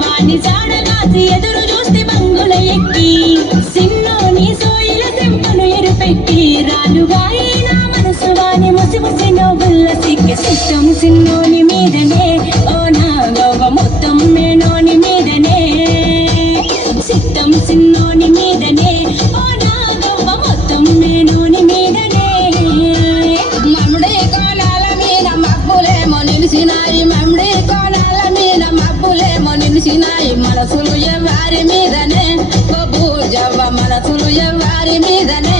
వాణి చాడగాసి ఎదురు చూస్తే బంగుల ఎక్కి సిన్నోని సోయిల తెంపను ఎరుపెట్టి రాలుగాయి నా మనసు వాణి ముసి ముసి నవ్వుల సిక్కి సిట్టం సిన్నోని మీదనే ఓ నా గవ్వ మొత్తం మేనోని మీదనే సిట్టం సిన్నోని మీదనే ఓ నా గవ్వ మొత్తం మేనోని మీదనే మమ్ముడే కోణాల మీద మబ్బులేమో నిలిసినాయి మమ్ముడే కోణాల మీద మబ్బులేమో నిలిసినాయి మనసులు ఎవరి మీదనే బొబ్బు జవ్వ మనసులు ఎవరి మీదనే